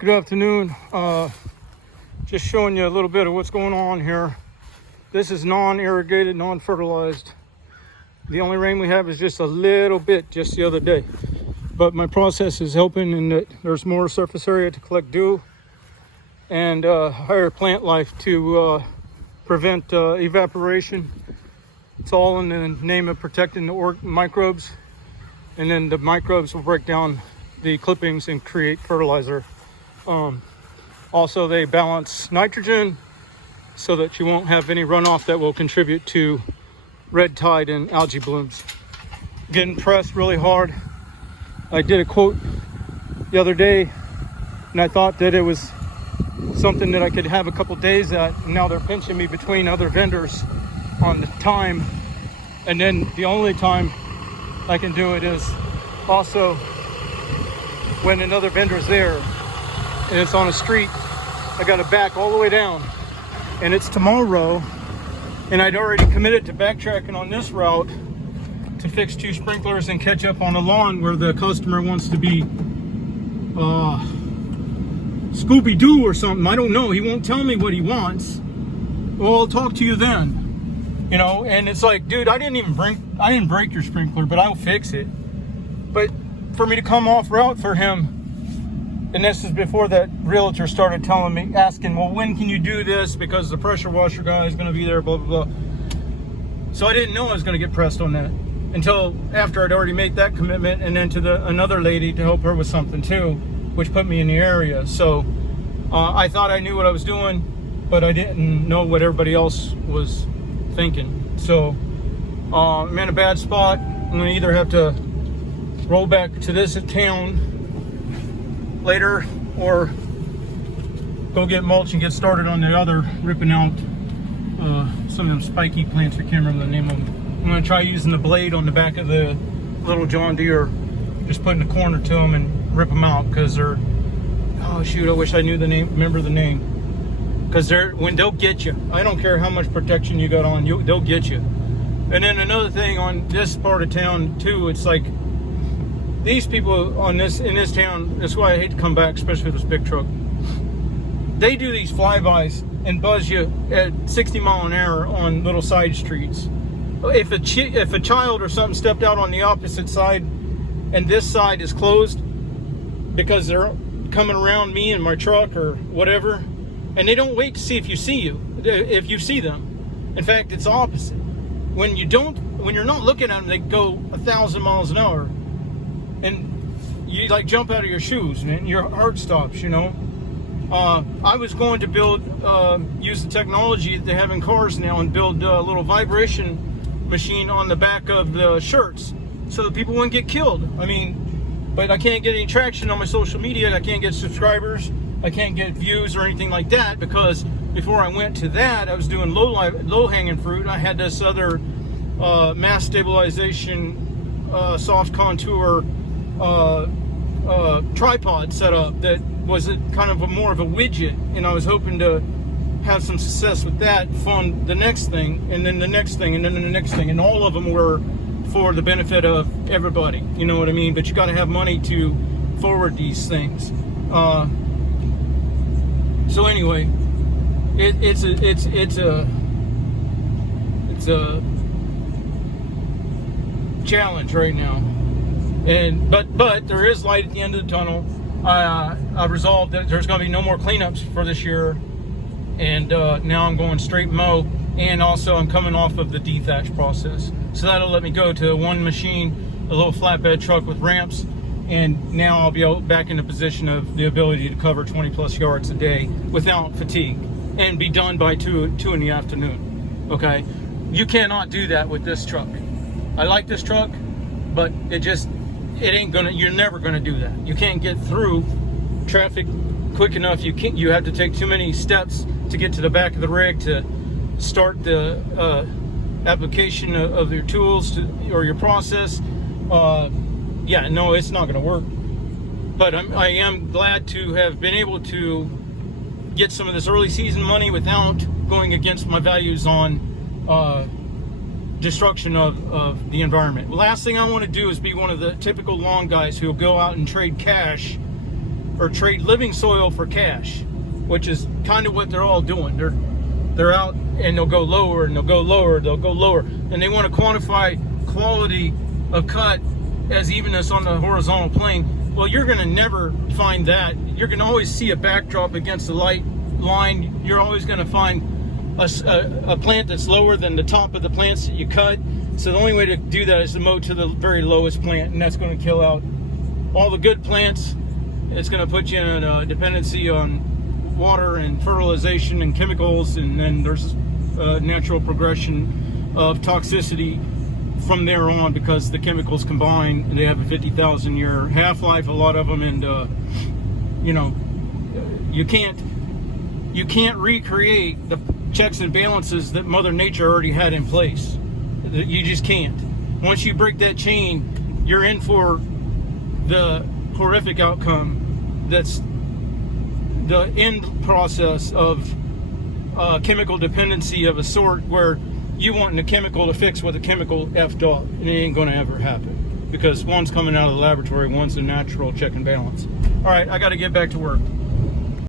Good afternoon. Just showing you a little bit of what's going on here. This is non-irrigated, non-fertilized. The only rain we have is just a little bit just the other day. But my process is helping in that there's more surface area to collect dew and higher plant life to prevent evaporation. It's all in the name of protecting the microbes. And then the microbes will break down the clippings and create fertilizer. Also, they balance nitrogen so that you won't have any runoff that will contribute to red tide and algae blooms. Getting pressed really hard. I did a quote the other day and I thought that it was something that I could have a couple days at, and now they're pinching me between other vendors on the time, and then the only time I can do it is also when another vendor's there and it's on a street. I got to back all the way down, and it's tomorrow, and I'd already committed to backtracking on this route to fix 2 sprinklers and catch up on a lawn where the customer wants to be Scooby-Doo or something. I don't know. He won't tell me what he wants. Well, I'll talk to you then. You know, and it's like, dude, I didn't break your sprinkler, but I'll fix it. But for me to come off route for him, and this is before that realtor started telling me, asking, well, when can you do this? Because the pressure washer guy is going to be there, blah, blah, blah. So I didn't know I was going to get pressed on that until after I'd already made that commitment, and then to another lady to help her with something too, which put me in the area. So I thought I knew what I was doing, but I didn't know what everybody else was thinking. So I'm in a bad spot. I'm going to either have to roll back to this town later or go get mulch and get started on the other, ripping out some of them spiky plants. I can't remember the name of them. I'm going to try using the blade on the back of the little John Deere, just putting a corner to them and rip them out, because they're, oh shoot, I wish I knew the name, remember the name, because they'll get you. I don't care how much protection you got on, they'll get you. And then another thing on this part of town too, it's like these people in this town, that's why I hate to come back, especially with this big truck. They do these flybys and buzz you at 60 mile an hour on little side streets. If a child or something stepped out on the opposite side and this side is closed because they're coming around me and my truck or whatever, and they don't wait to see if you see them. In fact, it's opposite. When you're not looking at them, they go 1,000 miles an hour, and you like jump out of your shoes, man. Your heart stops, you know. I was going to use the technology that they have in cars now and build a little vibration machine on the back of the shirts so that people wouldn't get killed. I mean, but I can't get any traction on my social media. I can't get subscribers. I can't get views or anything like that, because before I went to that, I was doing low hanging fruit. I had this other mass stabilization soft contour tripod set up that was kind of more of a widget, and I was hoping to have some success with that, fund the next thing, and then the next thing, and then the next thing, and all of them were for the benefit of everybody, you know what I mean? But you got to have money to forward these things. So anyway, it's a challenge right now, and but there is light at the end of the tunnel. I resolved that there's going to be no more cleanups for this year, and now I'm going straight mow, and also I'm coming off of the dethatch process, so that'll let me go to one machine, a little flatbed truck with ramps, and now I'll be back in a position of the ability to cover 20 plus yards a day without fatigue and be done by 2 in the afternoon. Okay, you cannot do that with this truck. I like this truck, but you're never gonna do that. You can't get through traffic quick enough. You have to take too many steps to get to the back of the rig to start the application of your tools or your process. Yeah, no, it's not gonna work. But I am glad to have been able to get some of this early season money without going against my values on destruction of the environment. The last thing I want to do is be one of the typical lawn guys who will go out and trade cash or trade living soil for cash, which is kind of what they're all doing. They're out and they'll go lower and they'll go lower, they'll go lower, and they want to quantify quality of cut as evenness on the horizontal plane. Well, you're going to never find that. You're going to always see a backdrop against the light line. You're always going to find a plant that's lower than the top of the plants that you cut. So the only way to do that is to mow to the very lowest plant, and that's going to kill out all the good plants. It's going to put you in a dependency on water and fertilization and chemicals, and then there's a natural progression of toxicity from there on, because the chemicals combine and they have a 50,000 year half-life, a lot of them, and you know, you can't recreate the checks and balances that Mother Nature already had in place. You just can't. Once you break that chain, you're in for the horrific outcome. That's the end process of chemical dependency of a sort, where you want a chemical to fix what the chemical effed up, and it ain't gonna ever happen, because one's coming out of the laboratory, one's a natural check and balance. All right, I got to get back to work.